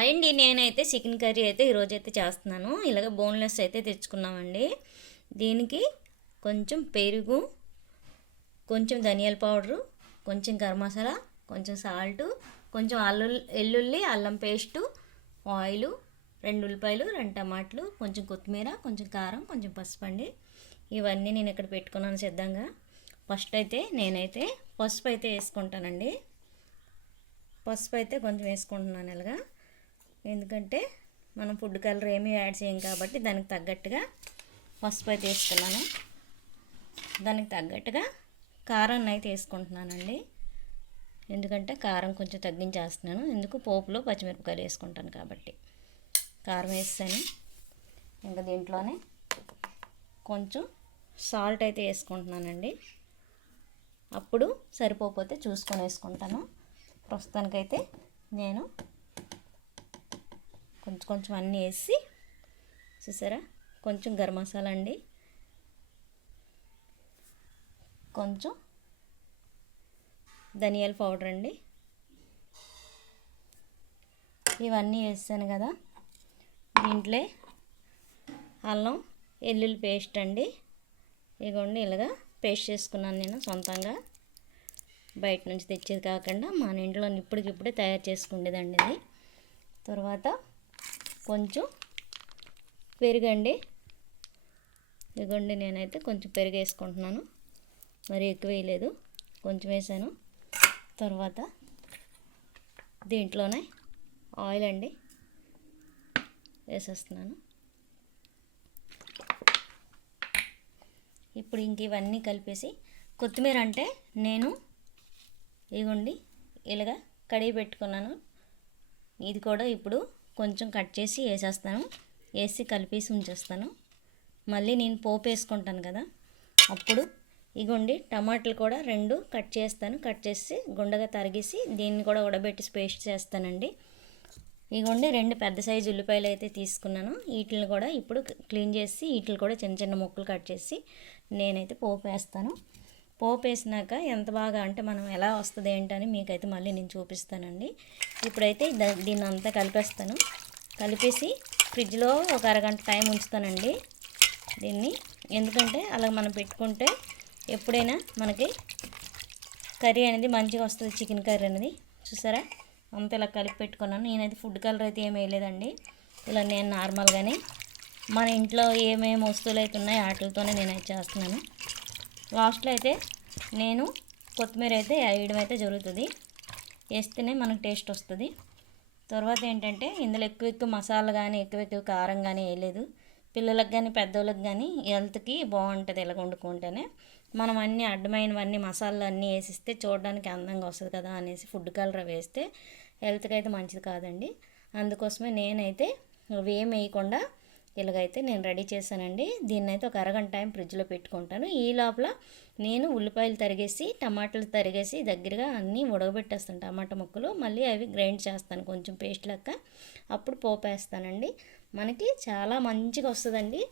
అండి నేనైతే chicken curry అయితే ఈరోజైతే చేస్తున్నాను. ఇలాగ బోన్లెస్ అయితే తెచ్చుకున్నామండి. దీనికి కొంచెం పెరుగు, కొంచెం ధనియాల పౌడరు, కొంచెం గరం మసాలా, కొంచెం సాల్టు, కొంచెం ఎల్లుల్లి అల్లం పేస్టు, ఆయిలు, 2 ఉల్లిపాయలు, 2 టమాటాలు, కొంచెం కొత్తిమీర, కొంచెం కారం, కొంచెం పసుపు అండి. ఇవన్నీ నేను ఇక్కడ పెట్టుకున్నాను సిద్ధంగా. ఫస్ట్ అయితే నేనైతే పసుపు అయితే వేసుకుంటానండి. పసుపు అయితే కొంచెం వేసుకుంటున్నాను ఇలాగా, ఎందుకంటే మనం ఫుడ్ కలర్ ఏమీ యాడ్ చేయం కాబట్టి దానికి తగ్గట్టుగా పసుపు అయితే వేసుకున్నాను. దానికి తగ్గట్టుగా కారాన్ని అయితే వేసుకుంటున్నానండి, ఎందుకంటే కారం కొంచెం తగ్గించేస్తున్నాను. ఎందుకు పోపులో పచ్చిమిరపకాయలు వేసుకుంటాను కాబట్టి కారం వేస్తాను. ఇంకా దీంట్లోనే కొంచెం సాల్ట్ అయితే వేసుకుంటున్నానండి. అప్పుడు సరిపోతే చూసుకొని వేసుకుంటాను. ప్రస్తుతానికైతే నేను కొంచెం అన్నీ వేసి, చూసారా, కొంచెం గరం మసాలా అండి, కొంచెం ధనియాల పౌడర్ అండి, ఇవన్నీ వేసాను కదా. దీంట్లో అల్లం వెల్లుల్లి పేస్ట్ అండి, ఇగోండి ఇలాగా పేస్ట్ చేసుకున్నాను నేను సొంతంగా, బయట నుంచి తెచ్చేది కాకుండా మన ఇంట్లో ఇప్పటికిప్పుడే తయారు చేసుకునేదండి ఇది. తర్వాత కొంచెం పెరుగండి, ఇదిగోండి నేనైతే కొంచెం పెరుగు వేసుకుంటున్నాను, మరి ఎక్కువ వేయలేదు, కొంచెం వేసాను. తర్వాత దీంట్లోనే ఆయిల్ అండి వేసేస్తున్నాను. ఇప్పుడు ఇంక ఇవన్నీ కలిపేసి, కొత్తిమీర అంటే నేను ఇదిగోండి ఇలాగా కడిగి పెట్టుకున్నాను, ఇది కూడా ఇప్పుడు కొంచెం కట్ చేసి వేసేస్తాను. వేసి కలిపేసి ఉంచేస్తాను. మళ్ళీ నేను పోపు వేసుకుంటాను కదా, అప్పుడు ఇగోండి టమాటాలు కూడా 2 కట్ చేస్తాను. కట్ చేసి గుండగా తరిగేసి దీన్ని కూడా ఉడబెట్టి పేస్ట్ చేస్తానండి. ఇగోండి 2 పెద్ద సైజు ఉల్లిపాయలు అయితే తీసుకున్నాను. వీటిని కూడా ఇప్పుడు క్లీన్ చేసి వీటిని కూడా చిన్న చిన్న ముక్కలు కట్ చేసి నేనైతే పోపు వేస్తాను. పోపు వేసినాక ఎంత బాగా అంటే మనం ఎలా వస్తుంది ఏంటని మీకైతే మళ్ళీ నేను చూపిస్తానండి. ఇప్పుడైతే దీన్ని అంతా కలిపేస్తాను. కలిపేసి ఫ్రిడ్జ్లో ఒక అరగంట టైం ఉంచుతానండి దీన్ని, ఎందుకంటే అలా మనం పెట్టుకుంటే ఎప్పుడైనా మనకి కర్రీ అనేది మంచిగా వస్తుంది. చికెన్ కర్రీ అనేది చూసారా, అంతా ఇలా కలిపి పెట్టుకున్నాను. నేనైతే ఫుడ్ కలర్ అయితే ఏమి వేయలేదండి, ఇలా నేను నార్మల్గానే మన ఇంట్లో ఏమేమి వస్తువులు అయితే ఉన్నాయో వాటితోనే నేనైతే చేస్తున్నాను. లాస్ట్లో అయితే నేను కొత్తిమీర అయితే వేయడం అయితే జరుగుతుంది, వేస్తేనే మనకు టేస్ట్ వస్తుంది. తర్వాత ఏంటంటే ఇందులో ఎక్కువ మసాలా కానీ ఎక్కువ కారం కానీ వేయలేదు. పిల్లలకు కానీ పెద్దోళ్ళకి కానీ హెల్త్కి బాగుంటుంది ఇలా వండుకుంటేనే. మనం అన్నీ అడ్డమైనవన్నీ మసాలాలు అన్నీ వేసిస్తే చూడడానికి అందంగా వస్తుంది కదా అనేసి ఫుడ్ కలర్ వేస్తే హెల్త్కి అయితే మంచిది కాదండి. అందుకోసమే నేనైతే అవి ఏం వేయకుండా ఇలాగైతే నేను రెడీ చేశానండి. దీన్నైతే ఒక అరగంట టైం ఫ్రిడ్జ్లో పెట్టుకుంటాను. ఈ లోపల నేను ఉల్లిపాయలు తరిగేసి టమాటాలు తరిగేసి దగ్గరగా అన్నీ ఉడకబెట్టేస్తాను. టమాటా ముక్కలు మళ్ళీ అవి గ్రైండ్ చేస్తాను కొంచెం పేస్ట్ లెక్క, అప్పుడు పోపు వేస్తానండి. మనకి చాలా మంచిగా వస్తుందండి,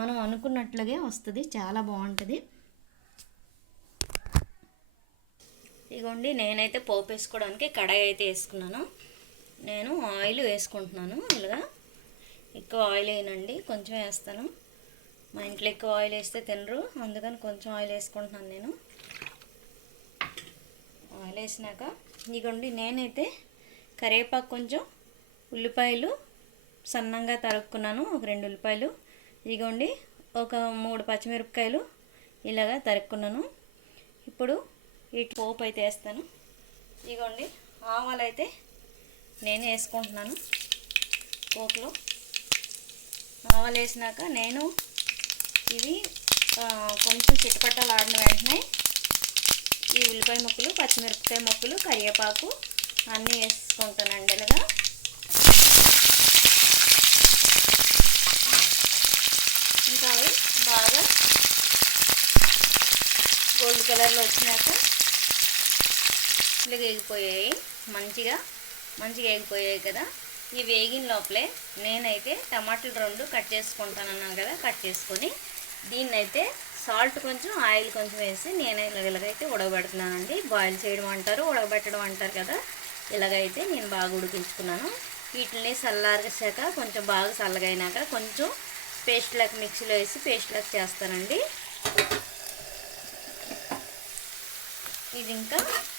మనం అనుకున్నట్లుగా వస్తుంది, చాలా బాగుంటుంది. ఇదిగోండి నేనైతే పోపు వేసుకోవడానికి కడాయి అయితే వేసుకున్నాను. నేను ఆయిల్ వేసుకుంటున్నాను. ఇలాగా ఎక్కువ ఆయిల్ వేయనండి, కొంచెం వేస్తాను. మా ఇంట్లో ఎక్కువ ఆయిల్ వేస్తే తినరు, అందుకని కొంచెం ఆయిల్ వేసుకుంటున్నాను నేను. ఆయిల్ వేసినాక ఇదిగోండి నేనైతే కరివేపాకు, కొంచెం ఉల్లిపాయలు సన్నంగా తరుక్కున్నాను, ఒక 2 ఉల్లిపాయలు, ఇదిగోండి ఒక 3 పచ్చిమిరపకాయలు ఇలాగా తరుక్కున్నాను. ఇప్పుడు ఈ పోపు అయితే వేస్తాను. ఇదిగోండి ఆవాలు అయితే నేను వేసుకుంటున్నాను పోపులో. ఆవాలు వేసినాక నేను ఇవి కొంచెం చిటపట్టలు ఆడిన వెంటనే ఈ ఉల్లిపాయ ముక్కలు, పచ్చిమిరపకాయ ముక్కలు, కరివేపాకు అన్నీ వేసుకుంటానండి. ఇలాగా ఇంకా అవి బాగా గోల్డ్ కలర్లో వచ్చినాక ఇలాగ వేగిపోయాయి, మంచిగా వేగిపోయాయి కదా. ఈ వేగిన లోపలే నేనైతే టమాటాలు 2 కట్ చేసుకుంటానన్నాను కదా, కట్ చేసుకొని దీన్నైతే సాల్ట్ కొంచెం ఆయిల్ కొంచెం వేసి నేను ఇలాగైతే ఉడకబెడుతున్నానండి. బాయిల్ చేయడం అంటారు, ఉడకబెట్టడం అంటారు కదా. ఇలాగైతే నేను బాగా ఉడికించుకున్నాను. వీటిని చల్లారేసాక కొంచెం బాగా చల్లగైనాక కొంచెం పేస్ట్ లాగా మిక్సీలో వేసి పేస్ట్ లాగా చేస్తానండి. ఇది ఇంకా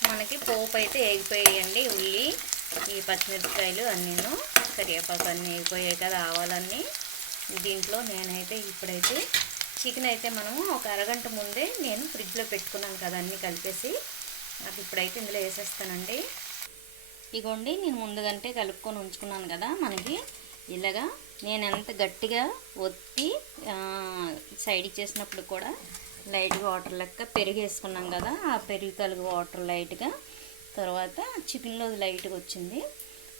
మనకి పోపు అయితే వేగిపోయాయండి. ఉల్లి, ఈ పచ్చిమిరపకాయలు అన్నీను, కరివేపాకు అన్నీ వేగిపోయాయి కదా, ఆవాలన్నీ. దీంట్లో నేనైతే ఇప్పుడైతే చికెన్ అయితే మనము ఒక అరగంట ముందే నేను ఫ్రిడ్జ్లో పెట్టుకున్నాను కదా అన్నీ కలిపేసి, అది ఇప్పుడైతే ఇందులో వేసేస్తానండి. ఇగోండి నేను ముందుగంటే కలుపుకొని ఉంచుకున్నాను కదా, మనకి ఇలాగా నేను ఎంత గట్టిగా ఒత్తి సైడ్కి చేసినప్పుడు కూడా లైట్గా వాటర్ లెక్క పెరుగు వేసుకున్నాం కదా, ఆ పెరుగు కలిగి వాటర్ లైట్గా తర్వాత చికెన్లో లైట్గా వచ్చింది.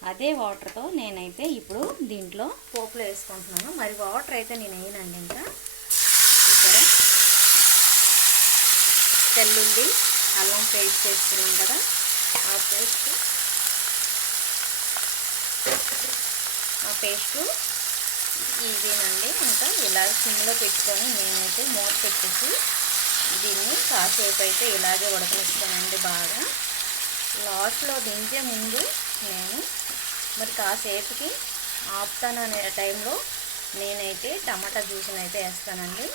అదే వాటర్తో నేనైతే ఇప్పుడు దీంట్లో పోపులో వేసుకుంటున్నాను. మరి వాటర్ అయితే నేను వేయనండి. ఇంకా ఇక్కడ తెల్లుల్లి అల్లం పేస్ట్ వేసుకున్నాం కదా, ఆ పేస్టు ఇదేనండి. ఇంకా ఇలా సిమ్లో పెట్టుకొని నేనైతే మూత పెట్టేసి దీన్ని కాసేపు అయితే ఇలాగే ఉడకనిస్తానండి. బాగా లాస్ట్లో దించే ముందు నేను మరి కాసేపుకి ఆపుతాను అనే టైంలో నేనైతే టమాటా జ్యూస్ని అయితే వేస్తానండి.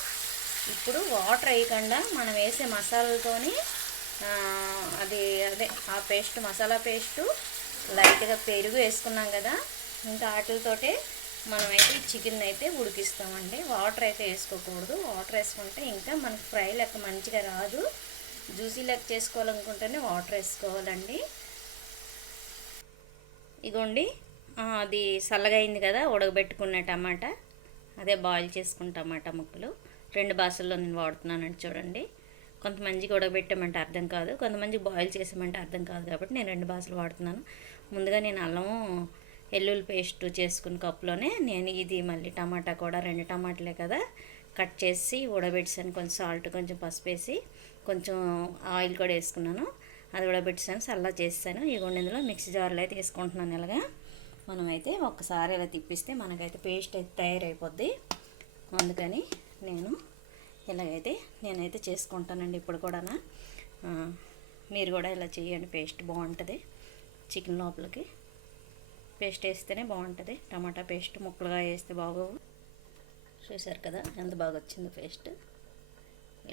ఇప్పుడు వాటర్ వేయకుండా మనం వేసే మసాలాలతోని అదే ఆ పేస్ట్, మసాలా పేస్టు, లైట్గా పెరుగు వేసుకున్నాం కదా, ఇంకా వాటితోటే మనమైతే చికెన్ అయితే ఉడికిస్తామండి. వాటర్ అయితే వేసుకోకూడదు. వాటర్ వేసుకుంటే ఇంకా మనకి ఫ్రై లెక్క మంచిగా రాదు. జ్యూసీ లెక్క చేసుకోవాలనుకుంటేనే వాటర్ వేసుకోవాలండి. ఇగోండి అది చల్లగా అయింది కదా, ఉడకబెట్టుకున్న టమాటా, అదే బాయిల్ చేసుకున్న టమాటా ముక్కలు 2 బాసల్లో నేను వాడుతున్నానండి. చూడండి, కొంతమందికి ఉడకబెట్టమంటే అర్థం కాదు, కొంతమందికి బాయిల్ చేసామంటే అర్థం కాదు, కాబట్టి నేను 2 బాసలు వాడుతున్నాను. ముందుగా నేను అల్లము వెల్లుల్లి పేస్ట్ చేసుకున్న కప్పులోనే నేను ఇది మళ్ళీ టమాటా కూడా 2 టమాటాలే కదా కట్ చేసి ఉడకబెట్టాను. కొంచెం సాల్ట్, కొంచెం పసుపు వేసి కొంచెం ఆయిల్ కూడా వేసుకున్నాను. అది ఉడకబెట్టాను, చల్లా చేసాను. ఇగోండి ఇందులో మిక్సీ జార్లో అయితే వేసుకుంటున్నాను. ఇలాగా మనమైతే ఒక్కసారి ఇలా తిప్పిస్తే మనకైతే పేస్ట్ అయితే తయారైపోద్ది. అందుకని నేనైతే చేసుకుంటానండి ఇప్పుడు కూడా. మీరు కూడా ఇలా చేయండి, పేస్ట్ బాగుంటుంది. చికెన్ లోపలికి పేస్ట్ వేస్తేనే బాగుంటుంది. టమాటా పేస్ట్ ముక్కలుగా వేస్తే బాగోవు. చూసారు కదా ఎంత బాగా వచ్చిందో పేస్ట్.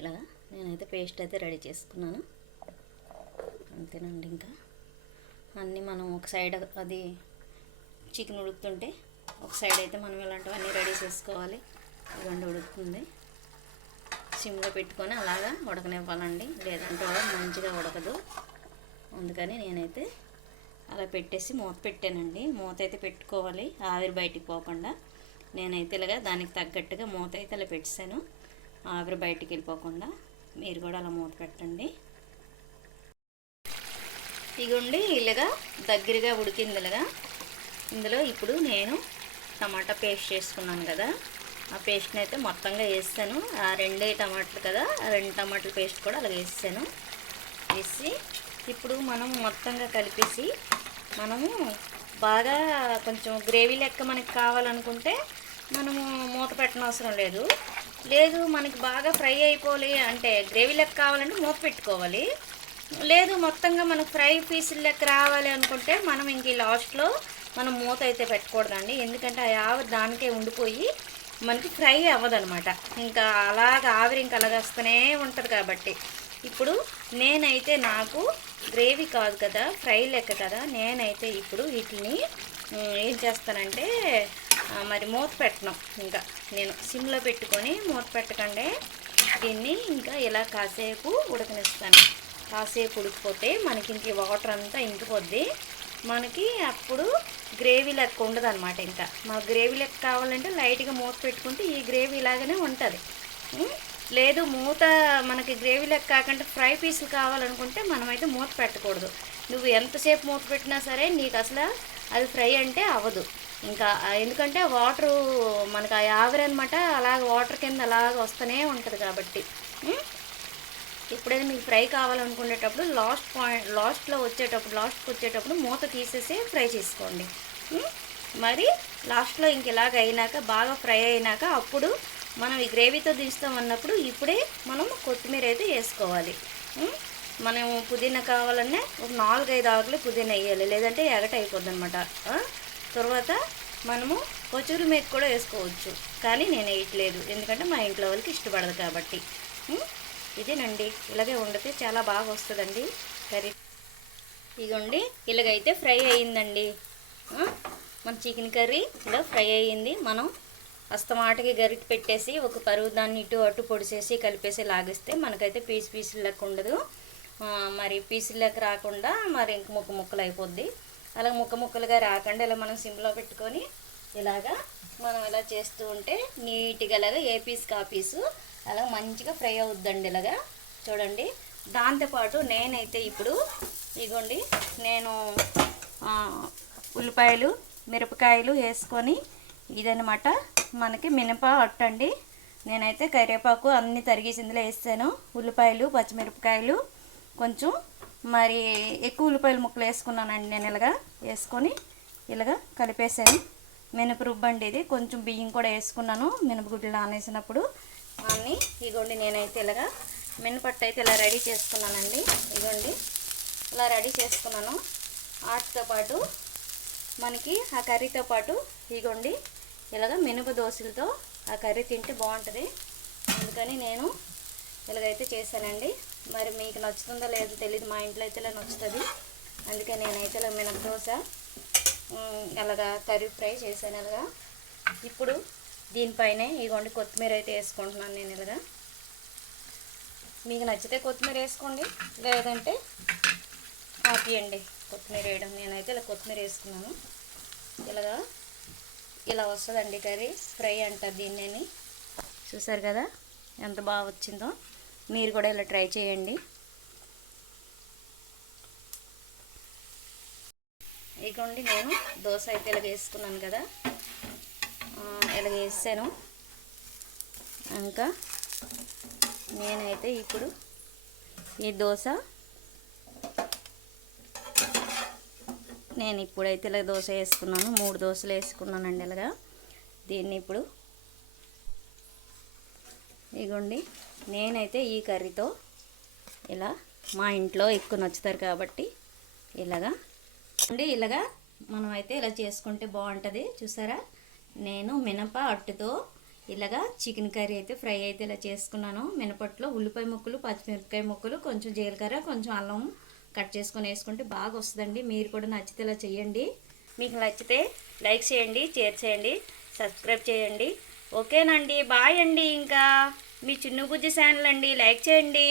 ఇలా నేనైతే పేస్ట్ అయితే రెడీ చేసుకున్నాను. అంతేనండి. ఇంకా అన్నీ మనం ఒక సైడ్ అది చికెన్ ఉడుకుతుంటే ఒక సైడ్ అయితే మనం ఇలాంటివన్నీ రెడీ చేసుకోవాలి. ఇవన్నీ ఉడుకుతుంది, సిమ్లో పెట్టుకొని అలాగా ఉడకనివ్వాలండి, లేదంటే మంచిగా ఉడకదు. అందుకని నేనైతే అలా పెట్టేసి మూత పెట్టానండి. మూత అయితే పెట్టుకోవాలి, ఆవిరి బయటికి పోకుండా. నేనైతే ఇలాగా దానికి తగ్గట్టుగా మూత అయితే ఇలా పెట్టాను, ఆవిరి బయటికి వెళ్ళిపోకుండా. మీరు కూడా అలా మూత పెట్టండి. ఇగోండి ఇలాగా దగ్గరగా ఉడికింది. ఇలాగా ఇందులో ఇప్పుడు నేను టమాటా పేస్ట్ చేసుకున్నాను కదా, ఆ పేస్ట్ని అయితే మొత్తంగా వేసాను. ఆ 2 టమాటాలు కదా, ఆ 2 టమాటాల పేస్ట్ కూడా అలాగే వేసాను. వేసి ఇప్పుడు మనం మొత్తంగా కలిపేసి మనము బాగా కొంచెం గ్రేవీ లెక్క మనకి కావాలనుకుంటే మనము మూత పెట్టనవసరం లేదు. లేదు మనకి బాగా ఫ్రై అయిపోవాలి అంటే గ్రేవీ లెక్క కావాలంటే మూత పెట్టుకోవాలి. లేదు మొత్తంగా మనకు ఫ్రై పీసులు లెక్క రావాలి అనుకుంటే మనం ఇంక లాస్ట్లో మనం మూత అయితే పెట్టకూడదండి. ఎందుకంటే ఆ ఆవిరి దానికే ఉండిపోయి మనకి ఫ్రై అవ్వదనమాట. ఇంకా అలాగ ఆవిరి ఇంకా అలాగ వస్తూనే ఉంటుంది. కాబట్టి ఇప్పుడు నేనైతే నాకు గ్రేవీ కాదు కదా, ఫ్రై లెక్క కదా, నేనైతే ఇప్పుడు వీటిని ఏం చేస్తానంటే మరి మూత పెట్టను. ఇంకా నేను సిమ్లో పెట్టుకొని మూత పెట్టకండి దీన్ని ఇంకా ఇలా కాసేపు ఉడకనిస్తాను. కాసేపు ఉడికిపోతే మనకి ఇంక వాటర్ అంతా ఇంకిపోద్ది. మనకి అప్పుడు గ్రేవీ లెక్క ఉండదు అనమాట. ఇంకా మాకు గ్రేవీ లెక్క కావాలంటే లైట్గా మూత పెట్టుకుంటే ఈ గ్రేవీ లాగానే ఉంటుంది. లేదు మూత మనకి గ్రేవీ లెక్క కాకుండా ఫ్రై పీసులు కావాలనుకుంటే మనమైతే మూత పెట్టకూడదు. నువ్వు ఎంతసేపు మూత పెట్టినా సరే నీకు అసలు అది ఫ్రై అంటే అవ్వదు. ఇంకా ఎందుకంటే వాటరు మనకు ఆ ఆవిరి అనమాట, అలాగ వాటర్ కింద అలాగ వస్తూనే ఉంటుంది. కాబట్టి ఎప్పుడైనా మీకు ఫ్రై కావాలనుకునేటప్పుడు లాస్ట్కి వచ్చేటప్పుడు మూత తీసేసి ఫ్రై చేసుకోండి. మరి లాస్ట్లో ఇంక ఇలాగ అయినాక బాగా ఫ్రై అయినాక అప్పుడు మనం ఈ గ్రేవీతో దించుతాం అన్నప్పుడు ఇప్పుడే మనం కొత్తిమీర అయితే వేసుకోవాలి. మనం పుదీనా కావాలన్నా ఒక 4-5 ఆకులు పుదీనా వేయాలి, లేదంటే ఎగట అయిపోద్ది అనమాట. తర్వాత మనము కసూరి మేతి కూడా వేసుకోవచ్చు, కానీ నేను వేయట్లేదు ఎందుకంటే మా ఇంట్లో వాళ్ళకి ఇష్టపడదు కాబట్టి. ఇదేనండి, ఇలాగే వండితే చాలా బాగా వస్తుందండి కర్రీ. ఇదిగోండి, ఇలాగైతే ఫ్రై అయ్యిందండి మన చికెన్ కర్రీ. ఇలా ఫ్రై అయ్యింది. మనం అస్తమాటకి గరిటె పెట్టేసి ఒక పరుగు దాన్ని ఇటు అటు పొడిసేసి కలిపేసి లాగిస్తే మనకైతే పీసులు లెక్క ఉండదు. మరి పీసులు లెక్క రాకుండా మరి ఇంక ముక్కలు అయిపోద్ది. అలా ముక్కలుగా రాకుండా ఇలా మనం సిమ్లో పెట్టుకొని ఇలాగా మనం ఇలా చేస్తూ ఉంటే నీట్గా ఇలాగా ఏ పీస్కి ఆ పీసు అలా మంచిగా ఫ్రై అవుద్దండి. ఇలాగా చూడండి. దాంతోపాటు నేనైతే ఇప్పుడు ఇదిగోండి, నేను ఉల్లిపాయలు మిరపకాయలు వేసుకొని ఇదనమాట మనకి మినప అట్టండి. నేనైతే కరివేపాకు అన్నీ తరిగేసి ఇందులో వేసాను. ఉల్లిపాయలు పచ్చిమిరపకాయలు కొంచెం మరి ఎక్కువ ఉల్లిపాయల ముక్కలు వేసుకున్నానండి. నేను ఇలాగా వేసుకొని ఇలాగా కలిపేసాను. మినప రుబ్బండి ఇది. కొంచెం బియ్యం కూడా వేసుకున్నాను మినపగుడ్లు నానేసినప్పుడు అన్నీ. ఇదిగోండి, నేనైతే ఇలాగా మినపట్టు అయితే ఇలా రెడీ చేసుకున్నానండి. ఇదిగోండి, ఇలా రెడీ చేసుకున్నాను. వాటితో పాటు మనకి ఆ కర్రీతో పాటు ఇదిగోండి ఇలాగ మినప దోశలతో ఆ కర్రీ తింటే బాగుంటుంది. అందుకని నేను ఇలాగైతే చేశానండి. మరి మీకు నచ్చుతుందో లేదో తెలియదు, మా ఇంట్లో అయితే ఇలా నచ్చుతుంది. అందుకే నేనైతే ఇలా మినప దోశ అలాగా కర్రీ ఫ్రై చేశాను. అలాగా ఇప్పుడు దీనిపైనే ఇదిగోండి కొత్తిమీర అయితే వేసుకుంటున్నాను నేను. ఇలాగా మీకు నచ్చితే కొత్తిమీర వేసుకోండి, లేదంటే ఆపియండి కొత్తిమీర వేయడం. నేనైతే ఇలా కొత్తిమీర వేసుకున్నాను. ఇలాగా ఇలా వస్తుందండి కర్రీ ఫ్రై అంటారు దీన్ని. చూసారు కదా ఎంత బాగా వచ్చిందో. మీరు కూడా ఇలా ట్రై చేయండి. ఇదిగోండి, నేను దోశ అయితే ఇలాగ వేసుకున్నాను కదా, ఇలాగ వేసాను. ఇంకా నేనైతే ఇప్పుడు ఈ దోశ ఇప్పుడైతే ఇలా దోశ వేసుకున్నాను. 3 దోశలు వేసుకున్నానండి. ఇలాగా దీన్ని ఇప్పుడు ఇగోండి, నేనైతే ఈ కర్రీతో ఇలా మా ఇంట్లో ఎక్కువ నచ్చుతారు కాబట్టి ఇలాగా మనం అయితే ఇలా చేసుకుంటే బాగుంటుంది. చూసారా, నేను మినప అట్టుతో ఇలాగా చికెన్ కర్రీ అయితే ఫ్రై అయితే ఇలా చేసుకున్నాను. మినపట్లో ఉల్లిపాయ ముక్కలు పచ్చిమిరపకాయ ముక్కలు కొంచెం జీలకర్ర కొంచెం అల్లం కట్ చేసుకొని వేసుకుంటే బాగా వస్తుందండి. మీరు కూడా నచ్చితే ఇలా చేయండి. మీకు నచ్చితే లైక్ చేయండి, షేర్ చేయండి, సబ్స్క్రైబ్ చేయండి. ఓకేనండి, బాయ్ అండి. ఇంకా మీ చిన్న బుజ్జి ఛానల్ అండి, లైక్ చేయండి.